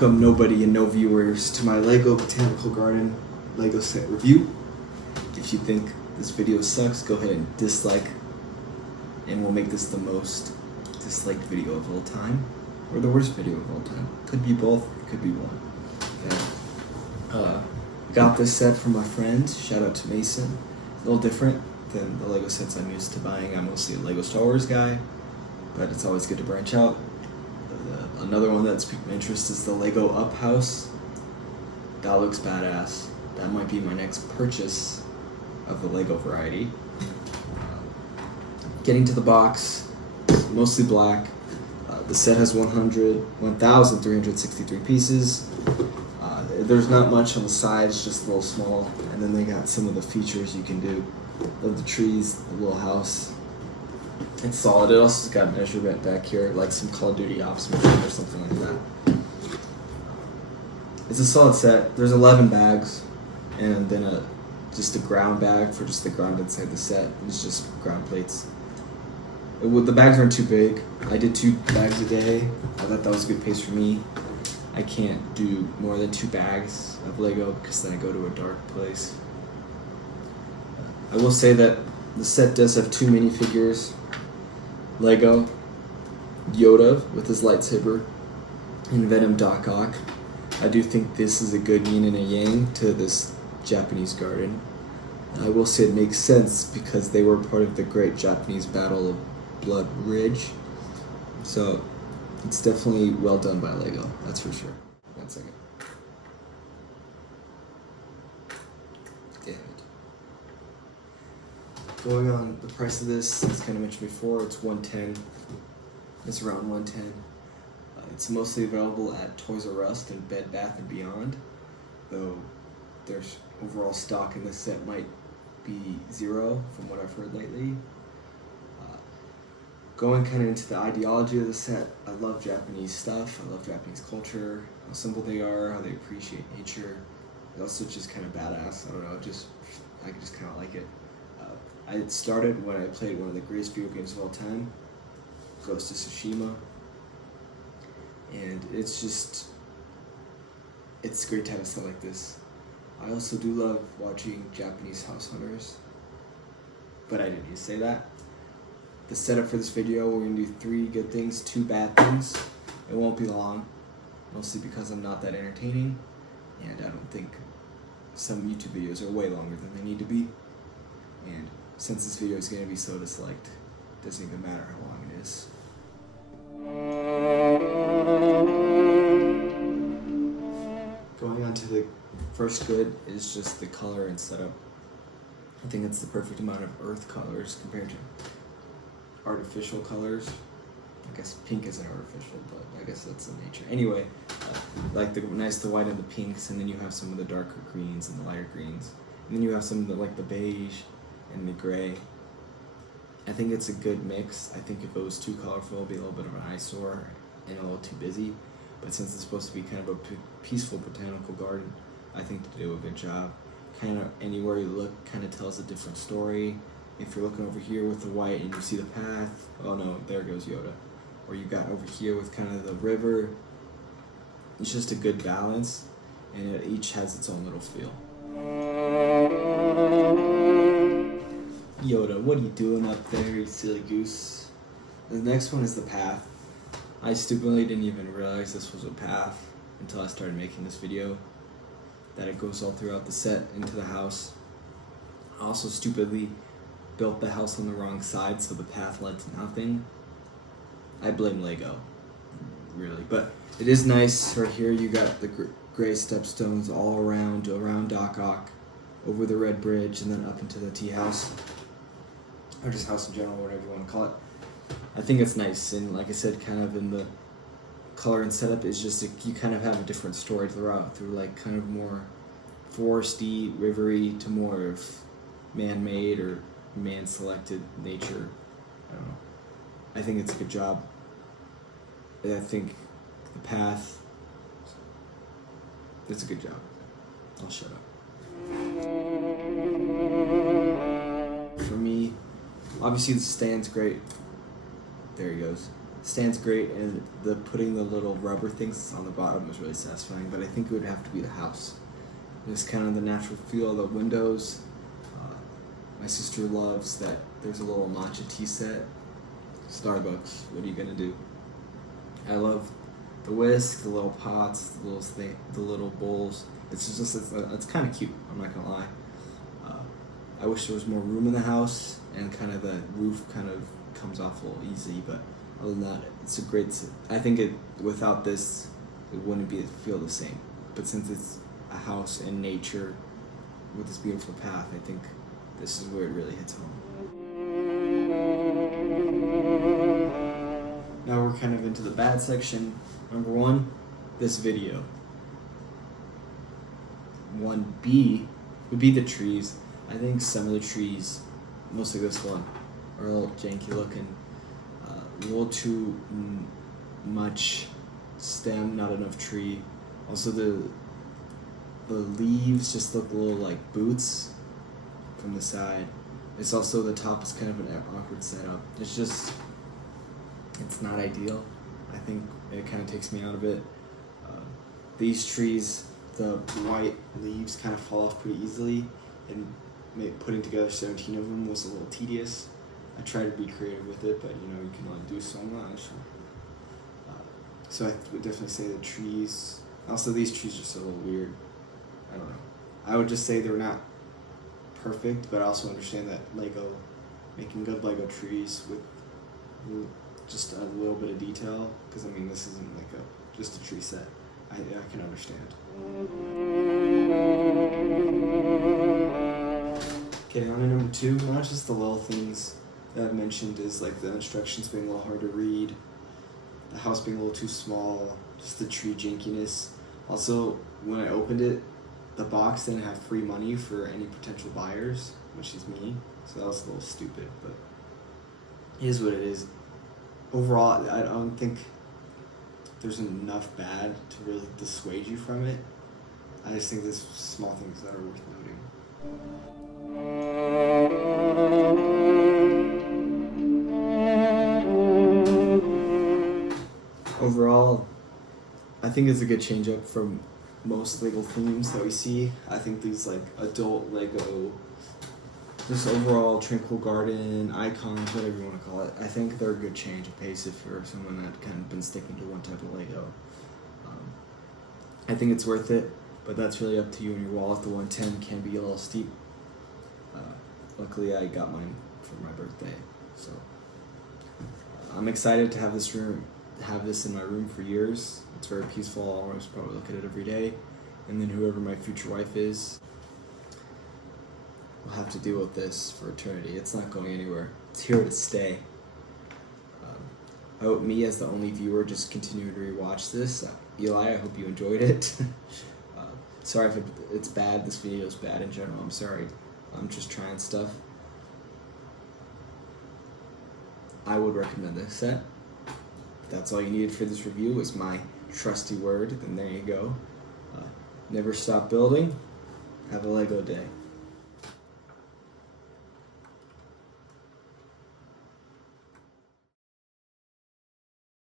Welcome nobody and no viewers to my Lego Botanical Garden Lego set review. If you think this video sucks, go ahead and dislike, and we'll make this the most disliked video of all time, or the worst video of all time. Could be both, it could be one. Got this set from my friend, shout out to Mason. A little different than the Lego sets I'm used to buying. I'm mostly a Lego Star Wars guy, but it's always good to branch out. Another one that's piqued my interest is the Lego Up House. That looks badass. That might be my next purchase of the Lego variety. Getting to the box, mostly black. The set has 1,363 pieces. There's not much on the sides, just a little small. And then they got some of the features you can do. Love the trees, the little house. It's solid. It also has got a measurement back here, like some Call of Duty Ops machine or something like that. It's a solid set. There's 11 bags, and then just a ground bag for just the ground inside the set. It's just ground plates. The bags aren't too big. I did 2 bags a day. I thought that was a good pace for me. I can't do more than 2 bags of Lego because then I go to a dark place. I will say that the set does have 2 minifigures. Lego, Yoda with his lightsaber, and Venom Doc Ock. I do think this is a good yin and a yang to this Japanese garden. I will say it makes sense because they were part of the great Japanese Battle of Blood Ridge. So it's definitely well done by Lego, that's for sure. 1 second. Damn it. Going on the price of this, as kind of mentioned before, it's $110. It's around $110. It's mostly available at Toys R Us and Bed Bath & Beyond, though there's overall stock in this set might be 0 from what I've heard lately. Going kind of into the ideology of the set, I love Japanese stuff. I love Japanese culture, how simple they are, how they appreciate nature. It's also just kind of badass. I don't know, I just kind of like it. I started when I played one of the greatest video games of all time, Ghost of Tsushima, and it's great to have a set like this. I also do love watching Japanese house hunters, but I didn't need to say that. The setup for this video, we're going to do 3 good things, 2 bad things. It won't be long, mostly because I'm not that entertaining, and I don't think some YouTube videos are way longer than they need to be. And since this video is going to be so disliked, it doesn't even matter how long it is. Going on to the first good is just the color and setup. I think it's the perfect amount of earth colors compared to artificial colors. I guess pink isn't artificial, but I guess that's the nature. Anyway, like the white and the pinks, and then you have some of the darker greens and the lighter greens, and then you have some of the like the beige and the gray. I think it's a good mix. I think if it was too colorful, it'd be a little bit of an eyesore and a little too busy. But since it's supposed to be kind of a peaceful botanical garden, I think they do a good job. Kind of anywhere you look kind of tells a different story. If you're looking over here with the white and you see the path, oh no, there goes Yoda. Or you got over here with kind of the river. It's just a good balance, and it each has its own little feel. Yoda, what are you doing up there, you silly goose? The next one is the path. I stupidly didn't even realize this was a path until I started making this video, that it goes all throughout the set into the house. I also stupidly built the house on the wrong side, so the path led to nothing. I blame Lego, really. But it is nice. Right here you got the gray stepstones all around Doc Ock, over the red bridge, and then up into the tea house, or just house in general, whatever you want to call it. I think it's nice, and like I said, kind of in the color and setup is just you kind of have a different story throughout, through like kind of more foresty, rivery, to more of man-made or man-selected nature. I don't know. I think it's a good job. I think the path, it's a good job. I'll shut up. For me, obviously the stand's great. There he goes. stands great, and the putting the little rubber things on the bottom was really satisfying, but I think it would have to be the house. Just kind of the natural feel of the windows. My sister loves that there's a little matcha tea set. Starbucks, what are you gonna do? I love the whisk, the little pots, the little bowls. It's kind of cute. I'm not gonna lie. I wish there was more room in the house, and kind of the roof kind of comes off a little easy. But other than that, it's a great. I think without this, it wouldn't feel the same. But since it's a house in nature with this beautiful path, I think this is where it really hits home. Now we're kind of into the bad section. Number 1, this video. 1B would be the trees. I think some of the trees, mostly this one, are a little janky looking. A little too much stem, not enough tree. Also the leaves just look a little like boots from the side. It's also, the top is kind of an awkward setup. It's not ideal. I think it kind of takes me out of it. These trees, the white leaves kind of fall off pretty easily, and putting together 17 of them was a little tedious. I tried to be creative with it, but you can only do so much. So I would definitely say the trees. Also, these trees are just a little weird. I don't know. I would just say they're not perfect, but I also understand that making good Lego trees with just a little bit of detail, because this isn't just a tree set. I can understand. Okay, on to number 2. Not just the little things that I've mentioned, is like the instructions being a little hard to read, the house being a little too small, just the tree jankiness. Also, when I opened it, the box didn't have free money for any potential buyers, which is me, so that was a little stupid, but it is what it is. Overall, I don't think there's enough bad to really dissuade you from it. I just think there's small things that are worth noting. Overall, I think it's a good change up from most Lego themes that we see. I think these adult Lego, just overall Tranquil Garden, icons, whatever you want to call it, I think they're a good change of pace if you're someone that kind of been sticking to one type of Lego. I think it's worth it, but that's really up to you and your wallet. The 110 can be a little steep. Luckily, I got mine for my birthday, so I'm excited to have this in my room for years. It's very peaceful. I'll always probably look at it every day, and then whoever my future wife is, will have to deal with this for eternity. It's not going anywhere. It's here to stay. I hope me, as the only viewer, just continue to rewatch this. Eli, I hope you enjoyed it. Sorry if it's bad. This video is bad in general. I'm sorry. I'm just trying stuff. I would recommend this set. If that's all you needed for this review, was my trusty word, then there you go. Never stop building. Have a Lego day.